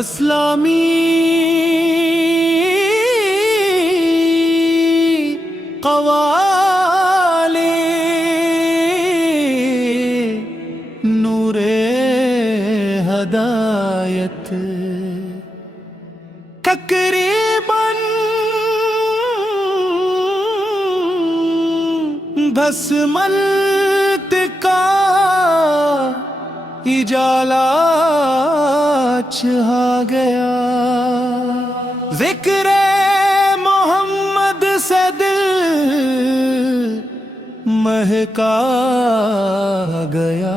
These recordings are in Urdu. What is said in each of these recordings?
اسلامی قوالی نور ہدایت تقریباً بھسملت کا اجالا چھا گیا، ذکر محمد سے دل مہکا گیا۔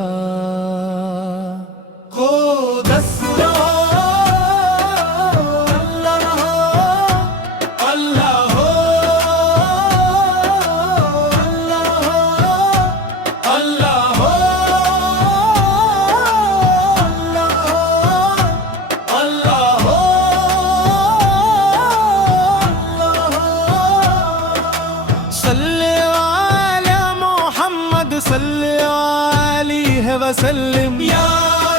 خود صلی علیہ وسلم، یا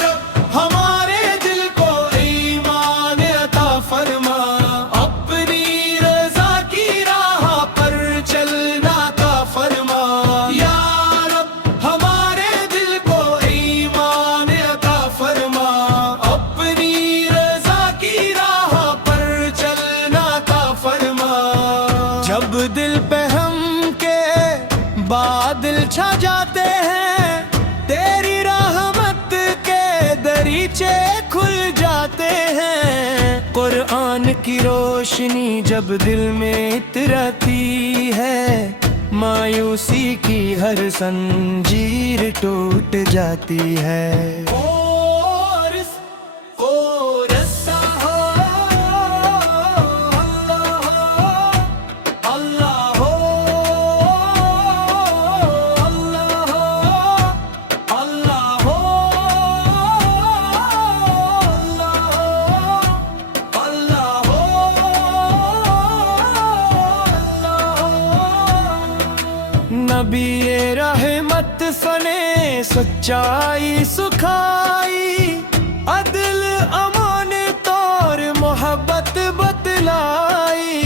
رب ہمارے دل کو ایمان عطا فرما، اپنی رضا کی راہ پر چلنا عطا فرما۔ یا رب ہمارے دل کو ایمان عطا فرما، اپنی رضا کی راہ پر چلنا عطا فرما۔ جب دل پہ ہم کے بادل چھا جاتے ہیں، تیری رحمت کے دریچے کھل جاتے ہیں۔ قرآن کی روشنی جب دل میں اترتی ہے، مایوسی کی ہر زنجیر ٹوٹ جاتی ہے۔ نبی رحمت سنے سچائی سکھائی، عدل امانت اور محبت بتلائی،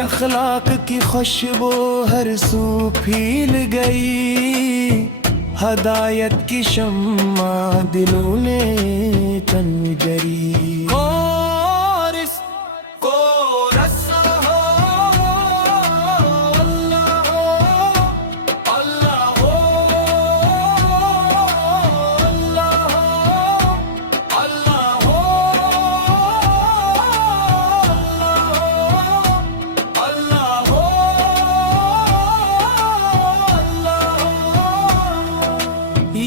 اخلاق کی خوشبو ہر سو پھیل گئی، ہدایت کی شمع دلوں نے تن جری۔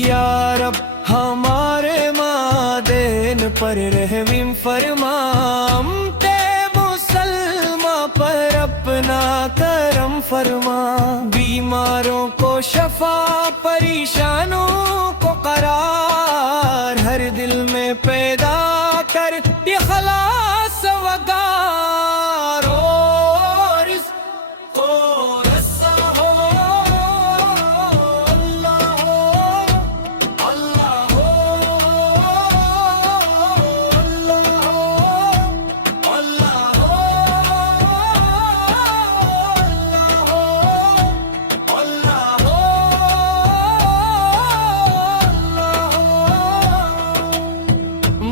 یا رب ہمارے مادین پر رحم فرما، امت مسلمہ پر اپنا کرم فرما۔ بیماروں کو شفا، پریشانوں کو قرار، ہر دل میں پیدا کر اخلاص وقار۔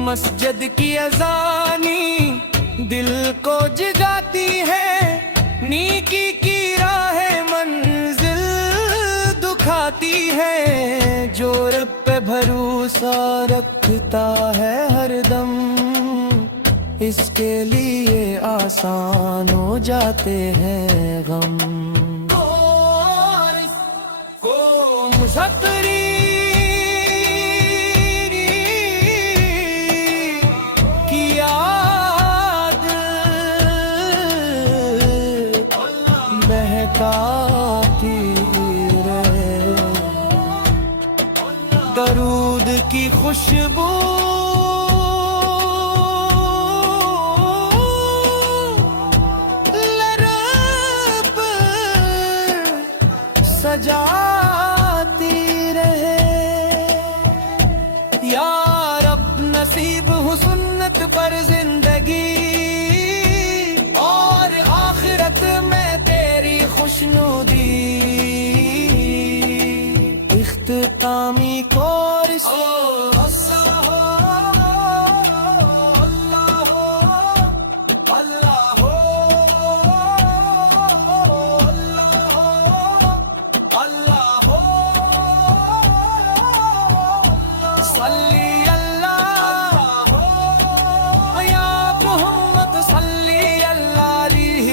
مسجد کی اذانی دل کو جگاتی ہے، نیکی کی راہ منزل دکھاتی ہے، جو رب پہ بھروسہ رکھتا ہے ہر دم، اس کے لیے آسان ہو جاتے ہیں غم۔ درود کی خوشبو اور زندگی اور آخرت میں تیری خوشنودی اختتامی کورس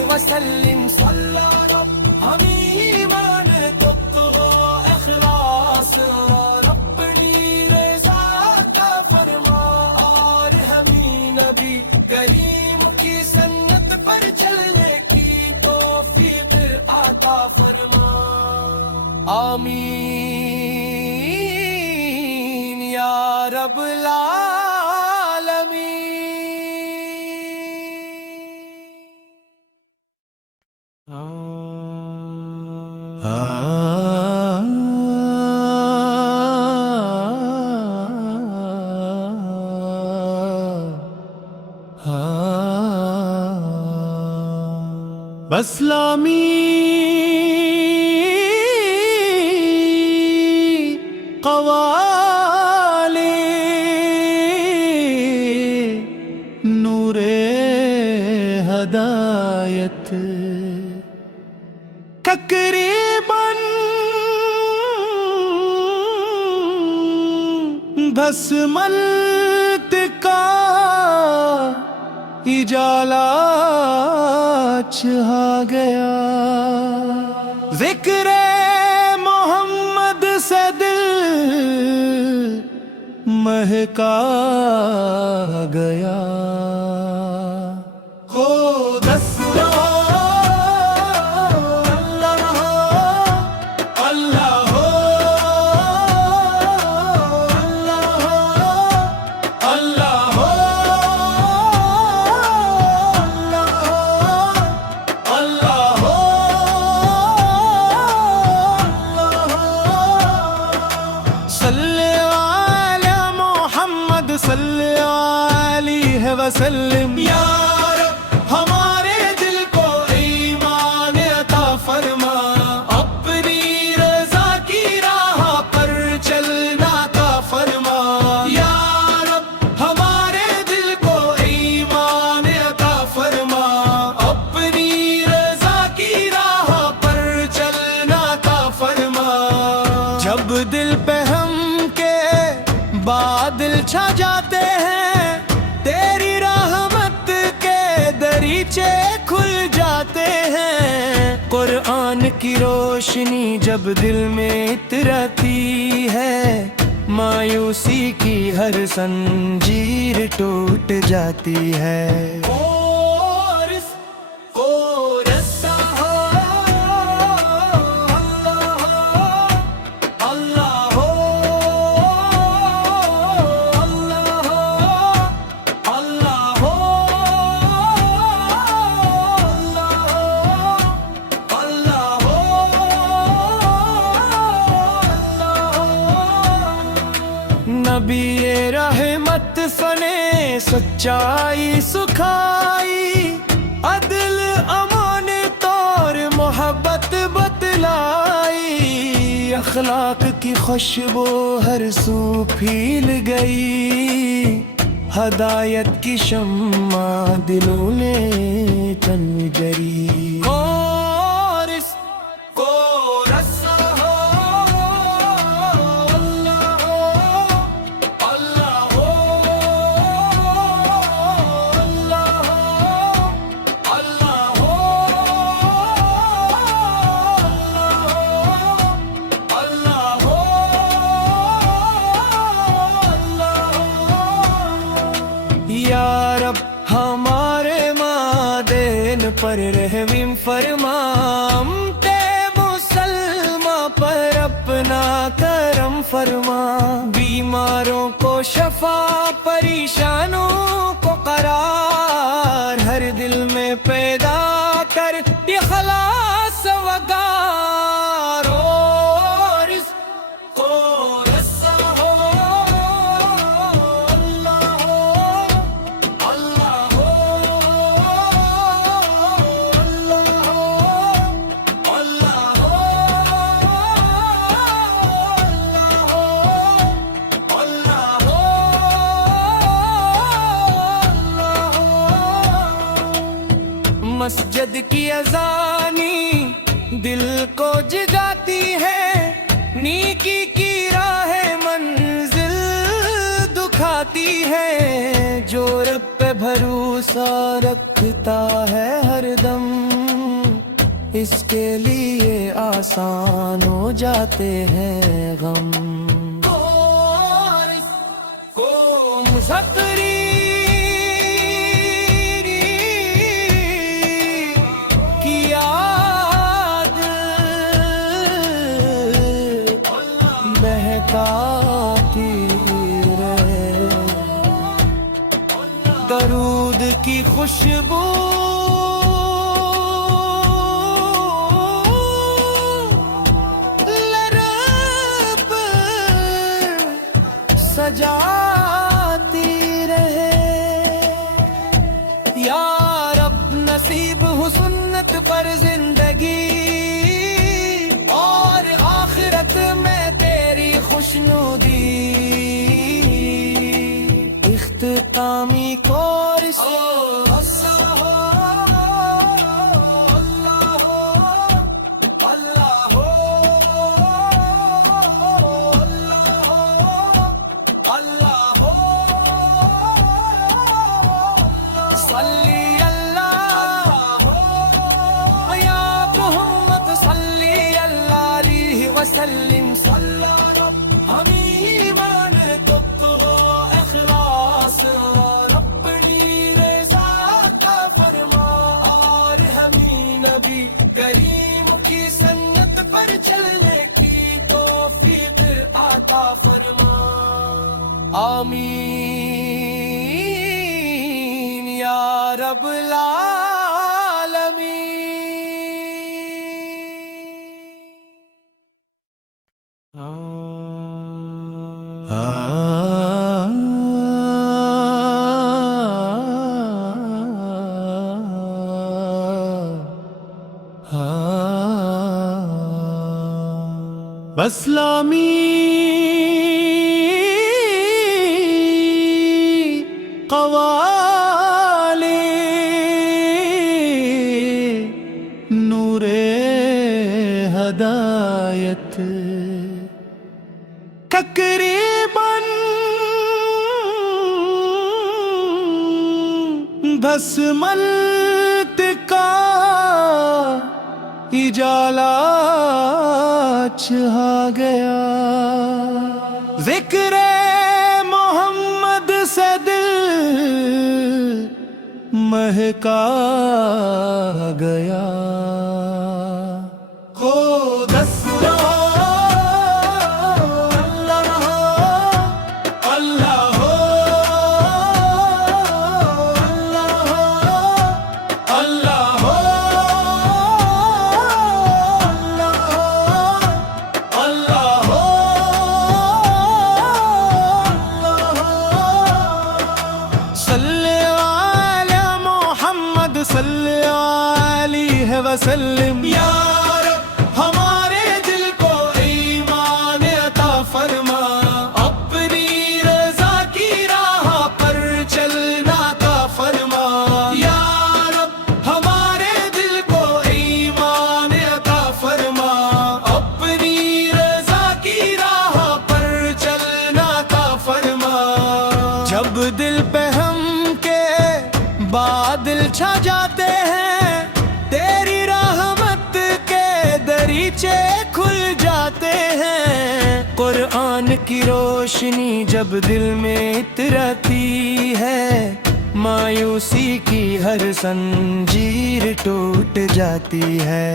وسلم صلی رب ہم ایمان تقوا اخلاص اور اپنی رضا کا فرما اور ہمیں نبی کریم کی سنت پر چلنے کی توفیق عطا فرما آمین یا رب العالمین. اسلامی قوالی نور ہدایت تقریباً بھسملت کا اجالا چھا گیا ذکر محمد سے دل مہکا گیا خود صلی علیہ وسلم یا رب ہمارے دل کو ایمان عطا فرما اپنی رضا کی راہ پر چلنا عطا فرما یا رب ہمارے دل کو ایمان عطا فرما اپنی رضا کی راہ پر چلنا عطا فرما جب دل پہ ہم کے بادل چھا جاتے ہیں تیری رحمت کے دریچے کھل جاتے ہیں قرآن کی روشنی جب دل میں اترتی ہے مایوسی کی ہر زنجیر ٹوٹ جاتی ہے نبی رحمت فنے سچائی سکھائی عدل امانت اور محبت بتلائی اخلاق کی خوشبو ہر سو پھیل گئی ہدایت کی شمع دلوں نے تن جری یا رب ہمارے مادین پر رحم فرما تے مسلمہ پر اپنا کرم فرما بیماروں کو شفا پریشانوں کو قرار ہر دل میں پیدا کر اخلاص وقار اور اس کو رسا ہو اللہ مسجد کی اذانی دل کو جگاتی ہے، نیکی کی راہ منزل دکھاتی ہے، جو رب پہ بھروسہ رکھتا ہے ہر دم، اس کے لیے آسان ہو جاتے ہیں غم۔ کی یاد بہکاتی رہے، درود کی خوشبو لرب سجاتی رہے، یا رب نصیب ہو سنت پر زندگی، اور آخرت میں تیری خوشنودی، اختتامی کورس صلی اللہ یا محمد صلی اللہ علیہ وسلم، ہم ایمان تو اخلاص اور اپنی رضا کا فرما، اور ہمیں نبی کریم کی سنت پر چلنے کی توفیق عطا فرما، آمین یا رب العالمین۔ اسلامی قوالی نور ہدایت تقریباً 10 ملت کا اجالا چھا گیا، ذکر محمد سے دل مہکا گیا، خود صلی علیہ وسلم، یا رب ہمارے دل کو ایمان عطا فرما، اپنی رضا کی راہ پر چلنا عطا فرما، یا رب ہمارے دل کو ایمان عطا فرما، اپنی رضا کی راہ پر چلنا عطا فرما، جب دل پہ ہم کے بادل چھا جاتے ہیں، تیری رحمت کے دریچے کھل جاتے ہیں، قرآن کی روشنی جب دل میں اترتی ہے، مایوسی کی ہر زنجیر ٹوٹ جاتی ہے۔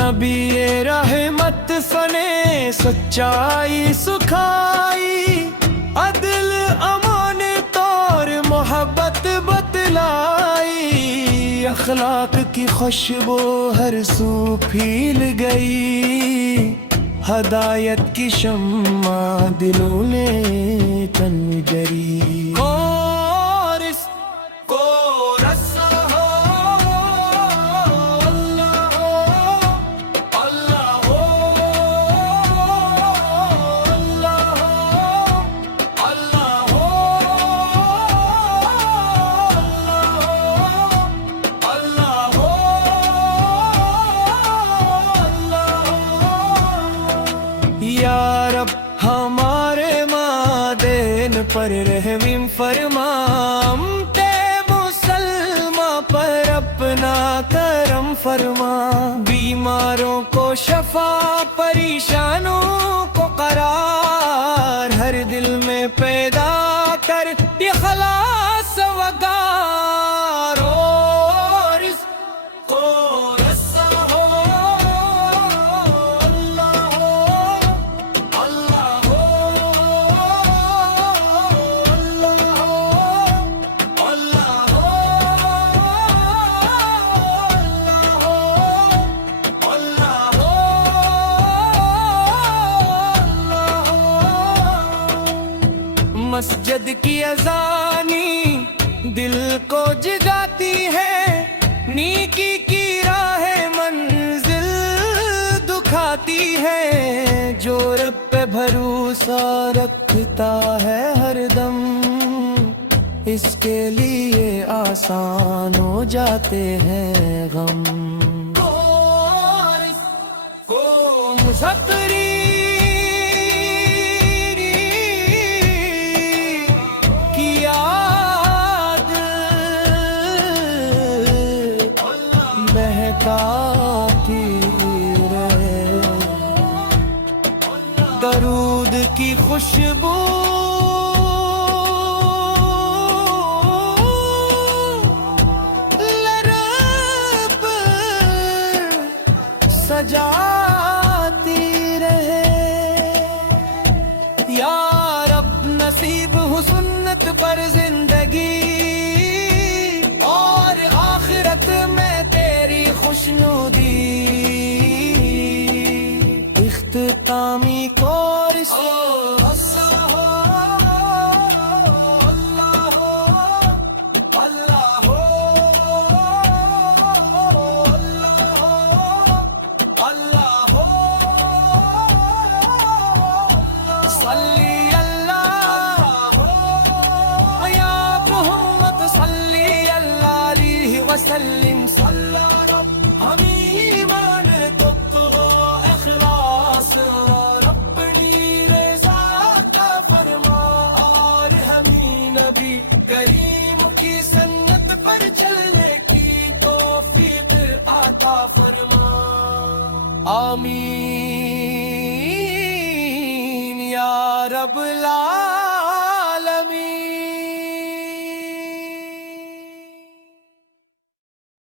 نبی رحمت فنے سچائی سکھائی، عدل امانت اور محبت بتلائی، اخلاق کی خوشبو ہر سو پھیل گئی، ہدایت کی شمع دلوں نے تن جری کورس کورس ہو اللہ ہو اللہ ہو اللہ ہو اللہ ہو اللہ ہو یا رب ہمارے مادین پر رحم فرما تے مسلمہ پر اپنا کرم فرما بیماروں کو شفا پریشانوں کو قرار ہر دل میں پیدا کر اخلاص وقار اور اس کو رسا ہو اللہ ہو اللہ ہو اللہ ہو اللہ ہو اللہ ہو مسجد کی اذانی دل کو جگاتی ہے نیکی کی راہ منزل دکھاتی ہے جو رب پہ بھروسہ رکھتا ہے ہر دم اس کے لیے آسان ہو جاتے ہیں غم کو مذکری کی یاد بہکاتی رہے درود کی خوشبو لرب سجاتی رہے یا رب نصیب ہو سنت پر زندگی اور آخرت میں تیری خوشنودی اختتامی کورس صلی اللہ یا محمد صلی اللہ علیہ وسلم صلی رب ہمیں ایمان تو اخلاص اپنی رضا کا فرما اور ہمیں نبی کریم کی سنت پر چلنے کی توفیق عطا فرما آمین یا رب لا